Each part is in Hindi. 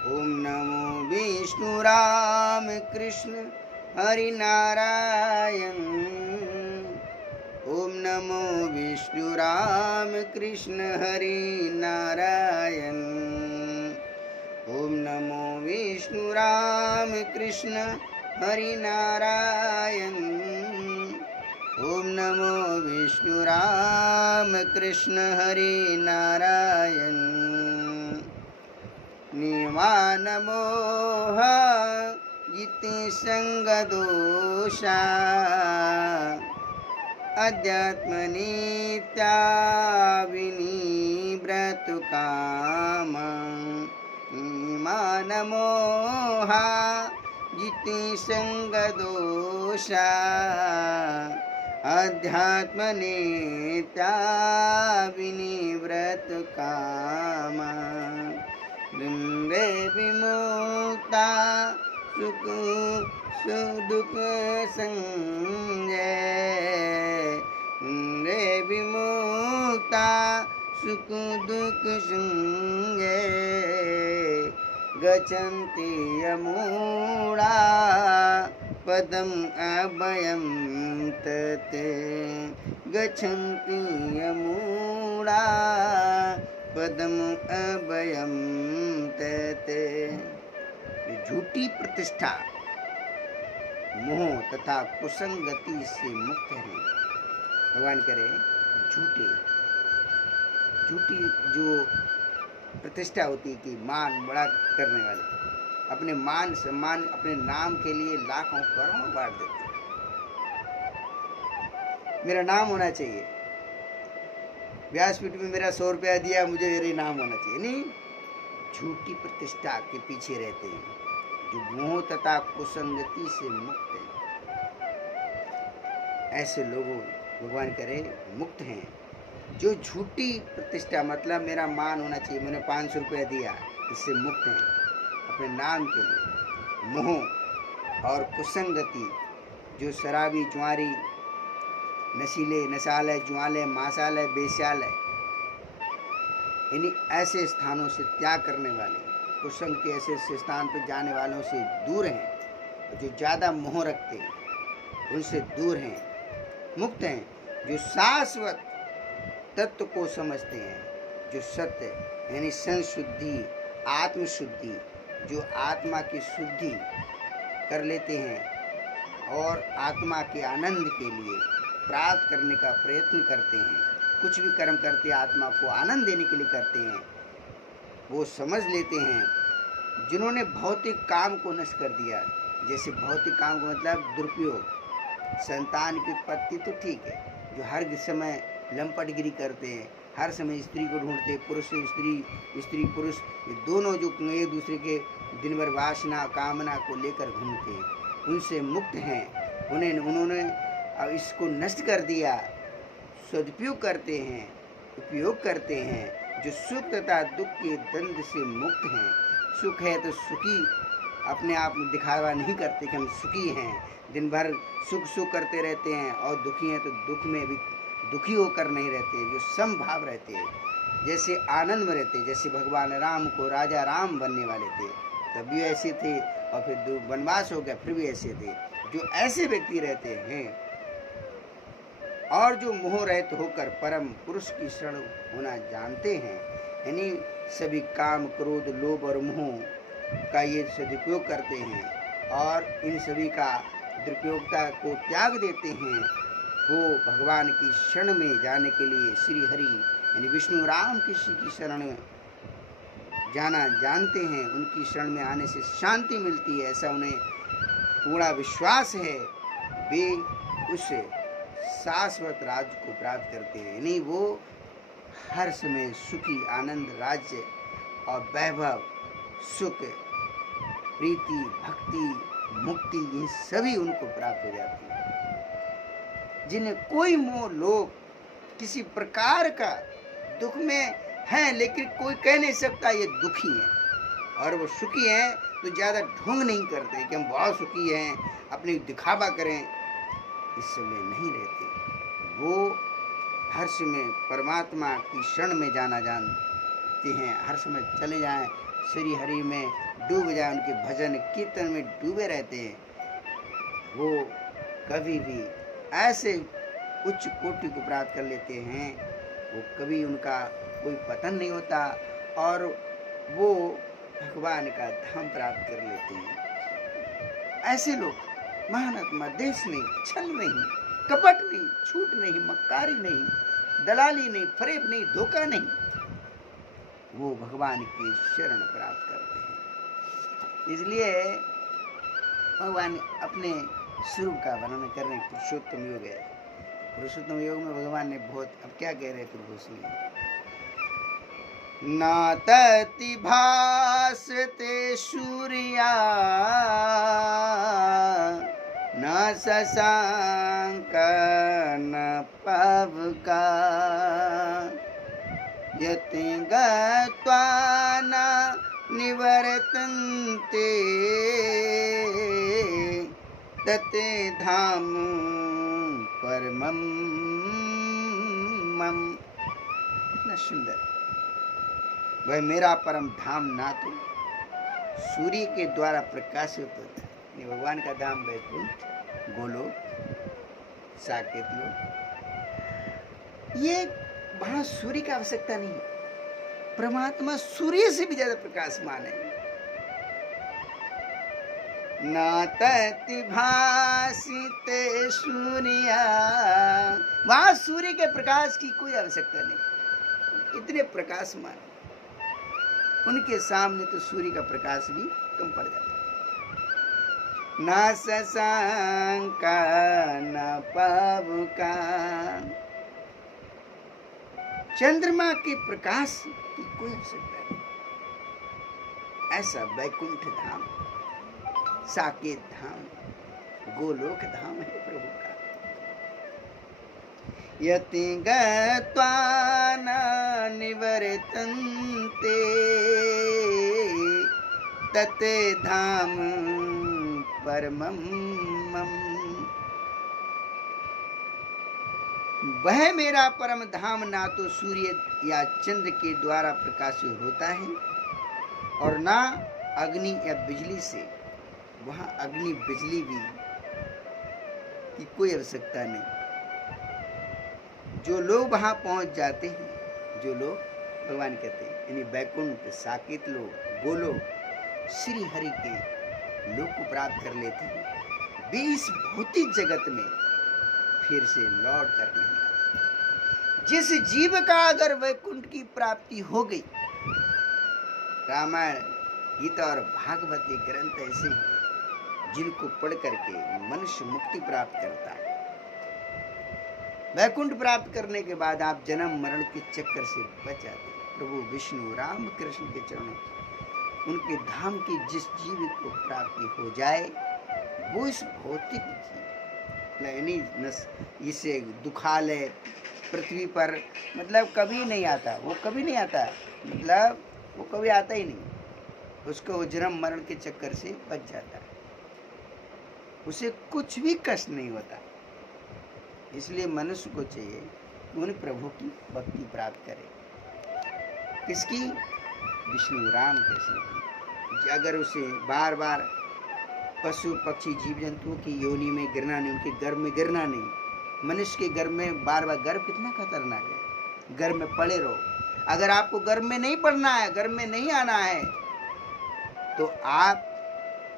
ओम नमो विष्णु राम कृष्ण हरि नारायण। ओम नमो विष्णु राम कृष्ण हरि नारायण। ओम नमो विष्णु राम कृष्ण हरि नारायण। ओम नमो विष्णु राम कृष्ण हरि नारायण। निर्वाण मोह जिते संग दोषा अध्यात्म नित्या विनिव्रत काम। निर्वाण मोह जिते संग दोषा अध्यात्म नित्या विनिव्रत काम। द्वंद्वे विमुक्ता सुख सुदुख संजय। द्वंद्वे विमुक्ता सुख दुख संजय। गच्छन्ति यमूढा पदम अभयं तत्। गच्छन्ति यमूढा पदम अभयं तत्। झूठी प्रतिष्ठा मोह तथा कुसंगति से मुक्त हैं। भगवान करे झूठी जो प्रतिष्ठा होती है कि मान बड़ा करने वाले अपने मान सम्मान अपने नाम के लिए लाखों करोड़ों बांट देते हैं। मेरा नाम होना चाहिए, व्यासपीठ में मेरा 100 रुपया दिया, मुझे मेरा नाम होना चाहिए। नहीं, झूठी प्रतिष्ठा के पीछे रहते हैं जो मोह तथा कुसंगति से मुक्त हैं। ऐसे लोगों भगवान करे मुक्त हैं जो झूठी प्रतिष्ठा मतलब मेरा मान होना चाहिए, मैंने 500 रुपया दिया, इससे मुक्त हैं अपने नाम के लिए। मोह और कुसंगति जो शराबी जुआरी नशीले नशालय जुआलय मासालय बेस्यालय इन्हीं ऐसे स्थानों से त्याग करने वाले कुसंग के ऐसे स्थान पर जाने वालों से दूर हैं। जो ज़्यादा मोह रखते हैं उनसे दूर हैं, मुक्त हैं। जो शाश्वत तत्व को समझते हैं, जो सत्य यानी संशुद्धि आत्मशुद्धि जो आत्मा की शुद्धि कर लेते हैं और आत्मा के आनंद के लिए प्राप्त करने का प्रयत्न करते हैं। कुछ भी कर्म करते आत्मा को आनंद देने के लिए करते हैं। वो समझ लेते हैं जिन्होंने भौतिक काम को नष्ट कर दिया। जैसे भौतिक काम का मतलब दुरुपयोग, संतान की उत्पत्ति तो ठीक है, जो हर समय लंपटगिरी करते हैं, हर समय स्त्री को ढूंढते, पुरुष स्त्री स्त्री पुरुष ये दोनों जो एक दूसरे के दिन भर वासना कामना को लेकर घूमते हैं, उनसे मुक्त हैं। उन्होंने इसको नष्ट कर दिया, सदुपयोग करते हैं, उपयोग करते हैं। जो सुख तथा दुख के द्वंद्व से मुक्त हैं। सुख है तो सुखी अपने आप में दिखावा नहीं करते कि हम सुखी हैं, दिन भर सुख सुख करते रहते हैं, और दुखी हैं तो दुख में भी दुखी होकर नहीं रहते, जो समभाव रहते हैं, जैसे आनंद में रहते। जैसे भगवान राम को राजा राम बनने वाले थे तब भी ऐसे थे, और फिर वनवास हो गया फिर भी ऐसे थे। जो ऐसे व्यक्ति रहते हैं और जो मोह रहित होकर परम पुरुष की शरण होना जानते हैं, यानी सभी काम क्रोध लोभ और मोह का ये सदुपयोग करते हैं और इन सभी का दुरुपयोगता को त्याग देते हैं, वो भगवान की शरण में जाने के लिए श्री हरि यानी विष्णु राम कृष्ण की शरण जाना जानते हैं। उनकी शरण में आने से शांति मिलती है, ऐसा उन्हें पूरा विश्वास है। वे उस शाश्वत राज्य को प्राप्त करते हैं, यानी वो हर समय सुखी आनंद राज्य और वैभव सुख प्रीति भक्ति मुक्ति ये सभी उनको प्राप्त हो जाती है। जिन्हें कोई मोह लोभ किसी प्रकार का दुख में है, लेकिन कोई कह नहीं सकता ये दुखी है, और वो सुखी हैं तो ज़्यादा ढोंग नहीं करते कि हम बहुत सुखी हैं, अपनी दिखावा करें, इस समय नहीं रहते। वो हर समय परमात्मा की शरण में जाना जानते हैं, हर समय चले जाएं, श्री हरि में डूब जाए, उनके भजन कीर्तन में डूबे रहते हैं, वो कभी भी ऐसे उच्च कोटि को प्राप्त कर लेते हैं, वो कभी उनका कोई पतन नहीं होता और वो भगवान का धाम प्राप्त कर लेते हैं। ऐसे लोग महानात्मा, देश नहीं, छल नहीं, कपट नहीं, छूट नहीं, मक्कारी नहीं, दलाली नहीं, फरेब नहीं, धोखा नहीं, वो भगवान की शरण प्राप्त करते हैं। इसलिए भगवान अपने स्वरूप का वर्णन कर रहे हैं। पुरुषोत्तम योग है, पुरुषोत्तम योग में भगवान ने बहुत, अब क्या कह रहे प्रभु सुनिए। न तति भासते सूर्या न शशांक न पवका यति गत्वा न निवर्तन्ते तते धाम परमं मम। इतना सुंदर, वह मेरा परम धाम ना तो सूर्य के द्वारा प्रकाशित होता है। भगवान का धाम वैकुंठ, गोलोक, साकेत लोक, ये वहां सूर्य की आवश्यकता नहीं है। परमात्मा सूर्य से भी ज्यादा प्रकाशमान है। न तति भासिते सूर्या, वहां सूर्य के प्रकाश की कोई आवश्यकता नहीं, इतने प्रकाशमान, उनके सामने तो सूर्य का प्रकाश भी कम पड़ जाता है। न शशांक न पवका, चंद्रमा के प्रकाश की कोई आवश्यकता नहीं। ऐसा वैकुंठ धाम, साकेत धाम, गोलोक धाम है प्रभु का। यति गत्वा न निवर्तन्ते तते धाम परमं मम। वह मेरा परम धाम ना तो सूर्य या चंद्र के द्वारा प्रकाशित होता है और ना अग्नि या बिजली से। वहां अग्नि बिजली भी की कोई आवश्यकता नहीं। जो लोग वहां पहुंच जाते हैं, जो लोग, भगवान कहते हैं, यानी वैकुंठ, साकेत लोक, गोलोक, श्री हरि के लोक को प्राप्त कर लेते हैं, वे इस भौतिक जगत में फिर से लौट कर नहीं आते। जिस जीव का अगर वैकुंठ की प्राप्ति हो गई, रामायण, गीता और भागवत ग्रंथ ऐसे हैं जिनको पढ़ करके मनुष्य मुक्ति प्राप्त करता है। वैकुंठ प्राप्त करने के बाद आप जन्म मरण के चक्कर से बच जाते हैं। प्रभु विष्णु राम कृष्ण के चरणों, उनके धाम की जिस जीव को प्राप्ति हो जाए, वो इस भौतिक इसे दुखालय पृथ्वी पर मतलब कभी नहीं आता, वो कभी नहीं आता, मतलब वो कभी आता ही नहीं। उसको वो जन्म मरण के चक्कर से बच जाता है, उसे कुछ भी कष्ट नहीं होता। इसलिए मनुष्य को चाहिए कि उन प्रभु की भक्ति प्राप्त करे। किसकी? विष्णु राम कृष्ण की। अगर उसे बार बार पशु पक्षी जीव जंतुओं की योनि में गिरना नहीं, उनके गर्भ में गिरना नहीं। मनुष्य के गर्भ में बार बार, गर्भ कितना खतरनाक है, गर्भ में पड़े रहो। अगर आपको गर्भ में नहीं पड़ना है, गर्भ में नहीं आना है, तो आप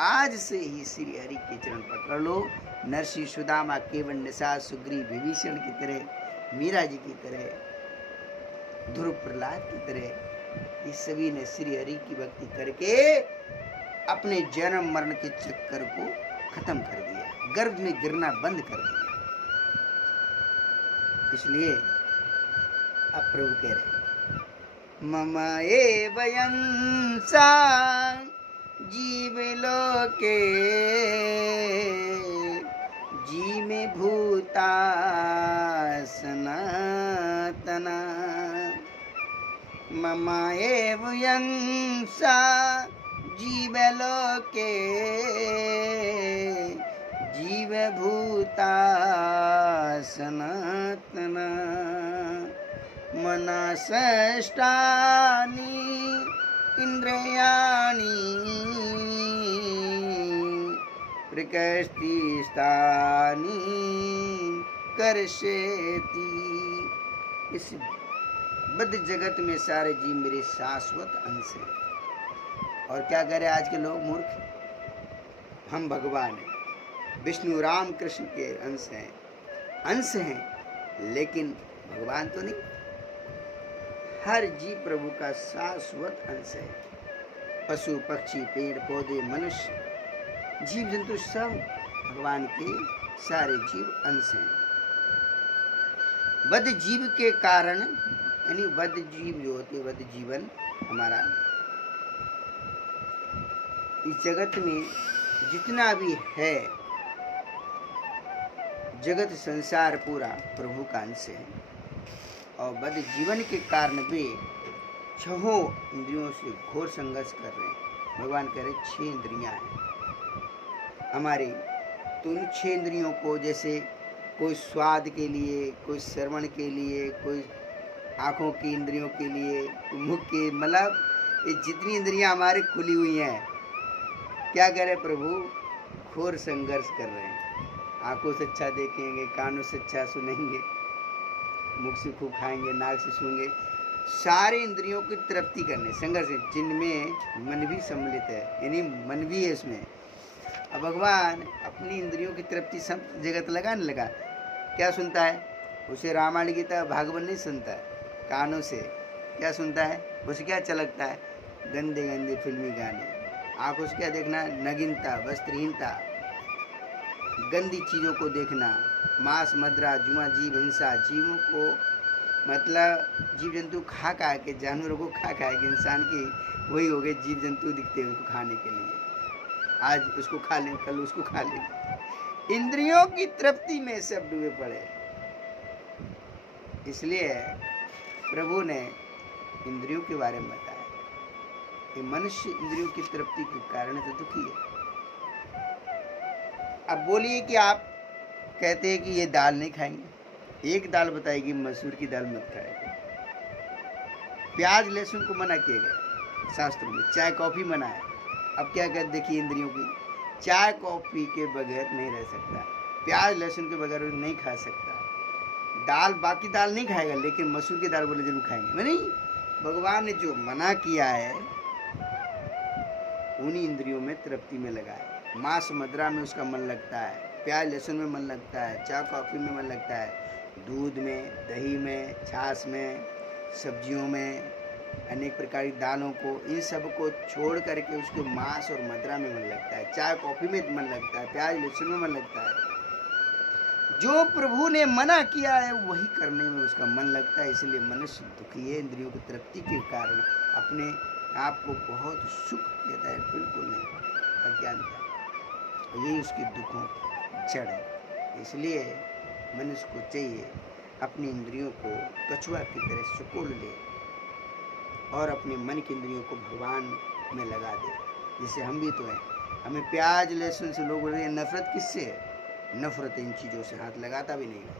आज से ही श्री हरि के चरण पकड़ लो। नरसिंह, सुदामा, केवट, निषाद, सुग्रीव, विभीषण की तरह, मीरा जी की तरह, ध्रुव, प्रहलाद की तरह, ये सभी ने श्री हरि की भक्ति करके अपने जन्म मरण के चक्कर को खत्म कर दिया, गर्भ में गिरना बंद कर दिया। इसलिए अब प्रभु कह रहे, मम एवंसा जीवलोके जी में भूता सनातना। मम एवंसा जीवलोके जीवभूता सनातना। मनसष्टानि इंद्रियाणि प्रकृति स्थानी करशेती। इस बद्ध जगत में सारे जीव मेरे शाश्वत अंश हैं। और क्या कह रहे आज के लोग मूर्ख, हम भगवान हैं, विष्णु राम कृष्ण के अंश हैं, लेकिन भगवान तो नहीं। हर जीव प्रभु का शाश्वत अंश है। पशु पक्षी पेड़ पौधे मनुष्य जीव जंतु सब भगवान के सारे जीव अंश हैं। वध जीव के कारण, यानी वध जीव जो होते, वध जीवन हमारा इस जगत में जितना भी है, जगत संसार पूरा प्रभु का अंश है। और वध जीवन के कारण वे छहों इंद्रियों से घोर संघर्ष कर रहे हैं। भगवान कह रहे 6 इंद्रियां हैं हमारे, तो उन 6 इंद्रियों को, जैसे कोई स्वाद के लिए, कोई श्रवण के लिए, कोई आँखों की इंद्रियों के लिए, मुख के, मतलब ये जितनी इंद्रियां हमारे खुली हुई हैं, क्या कह रहे प्रभु, घोर संघर्ष कर रहे हैं। आँखों से अच्छा देखेंगे, कानों से अच्छा सुनेंगे, मुख से खूब खाएंगे, नाक से सूंघेंगे, सारे इंद्रियों की तृप्ति करने संघर्ष, जिनमें मन भी सम्मिलित है, यानी मन भी है इसमें। अब भगवान अपनी इंद्रियों की तृप्ति सब जगत लगाने लगा। क्या सुनता है उसे? रामायण गीता भागवत नहीं सुनता है, कानों से क्या सुनता है उसे? क्या अच्छा लगता है? गंदे गंदे फिल्मी गाने। आँखों से क्या देखना? नगिनता, वस्त्रहीनता, गंदी चीज़ों को देखना, मांस मदिरा जुआ जीव हिंसा, जीवों को मतलब जीव जंतु खा के, जानवरों को खा के, इंसान की वही हो गए जीव जंतु दिखते हैं उनको खाने के लिए। आज उसको खा लें, कल उसको खा लें। इंद्रियों की तृप्ति में सब डूबे पड़े। इसलिए प्रभु ने इंद्रियों के बारे में बताया कि मनुष्य इंद्रियों की तृप्ति के कारण तो दुखी है। अब बोलिए कि आप कहते हैं कि ये दाल नहीं खाएंगे, एक दाल बताएगी मसूर की दाल मत खाएगा। प्याज लहसुन को मना किया गया शास्त्रों में, चाय कॉफी मना है। अब क्या कहते देखिए इंद्रियों की, चाय कॉफी के बगैर नहीं रह सकता, प्याज लहसुन के बगैर नहीं खा सकता, दाल बाकी दाल नहीं खाएगा, लेकिन मसूर की दाल बोले जरूर खाएंगे। नहीं, भगवान ने जो मना किया है उन्हीं इंद्रियों में तृप्ति में लगा है। मांस मदिरा में उसका मन लगता है, प्याज लहसुन में मन लगता है, चाय कॉफी में मन लगता है, दूध में, दही में, छाछ में, सब्जियों में, अनेक प्रकार की दालों को, इन सब को छोड़ करके उसके मांस और मदिरा में मन लगता है, चाय कॉफी में मन लगता है, प्याज लहसुन में मन लगता है। जो प्रभु ने मना किया है वही करने में उसका मन लगता है। इसलिए मनुष्य दुखी है इंद्रियों की तृप्ति के कारण, अपने आप को बहुत सुख देता है, बिल्कुल नहीं, अज्ञानता। यही उसके दुखों की जड़ है। इसलिए मनुष्य को चाहिए अपनी इंद्रियों को कछुआ की तरह सुकोड़ ले और अपने मन की इंद्रियों को भगवान में लगा दे। जैसे हम भी तो हैं, हमें प्याज लहसुन से लोग बोल रहे हैं नफरत किससे है? नफरत इन चीज़ों से, हाथ लगाता भी नहीं है।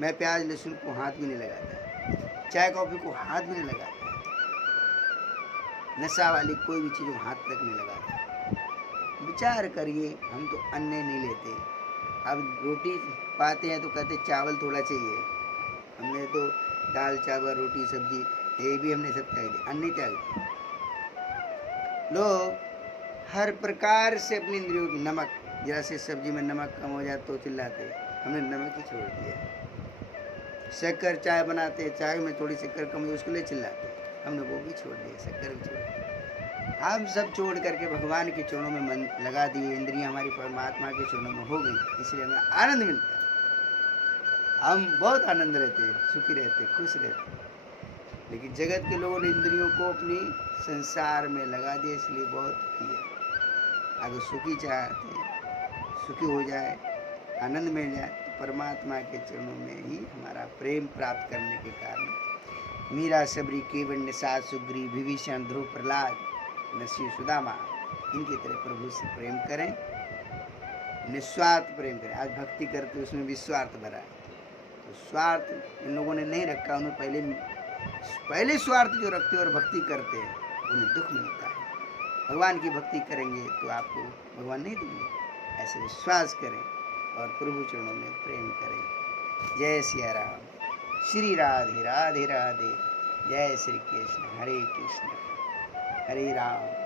मैं प्याज लहसुन को हाथ भी नहीं लगाता, चाय कॉफी को हाथ भी नहीं लगाता, नशा वाली कोई भी चीज़ हाथ तक नहीं लगाता। विचार करिए, हम तो अन्न नहीं लेते, अब रोटी पाते हैं तो कहते चावल थोड़ा चाहिए। हमने तो दाल चावल रोटी सब्जी ये भी हमने सब त्याग दिया, अन्न नहीं त्याग दिया। लोग हर प्रकार से अपनी इंद्रियों, नमक, जरा से सब्जी में नमक कम हो जाए तो चिल्लाते, हमने नमक ही छोड़ दिया। शक्कर चाय बनाते, चाय में थोड़ी शक्कर कम हो उसके लिए चिल्लाते, हमने वो भी छोड़ दिया, शक्कर भी छोड़ दिया। हम सब छोड़ करके भगवान के चरणों में मन लगा दिए, इंद्रियां हमारी परमात्मा के चरणों में हो गई, इसलिए हमें आनंद मिलता है। हम बहुत आनंद रहते हैं, सुखी रहते, खुश रहते। लेकिन जगत के लोगों ने इंद्रियों को अपनी संसार में लगा दिया, इसलिए बहुत दुखी है। अगर सुखी चाहते, सुखी हो जाए, आनंद मिल जाए, तो परमात्मा के चरणों में ही हमारा प्रेम प्राप्त करने के कारण मीरा, सबरी, केवल, निषाद, सुग्रीव, विभीषण, ध्रुव, प्रहलाद, नरसिंह, सुदामा, इनकी तरह प्रभु से प्रेम करें, निस्वार्थ प्रेम करें। आज भक्ति करते उसमें भी स्वार्थ भरा है, तो स्वार्थ इन लोगों ने नहीं रखा। उन्हें पहले स्वार्थ जो रखते और भक्ति करते हैं उन्हें दुख मिलता है। भगवान की भक्ति करेंगे तो आपको भगवान नहीं देंगे, ऐसे विश्वास करें और प्रभु चरणों में प्रेम करें। जय सिया राम। श्री राधे राधे राधे। जय श्री कृष्ण। हरे कृष्ण हरे राम।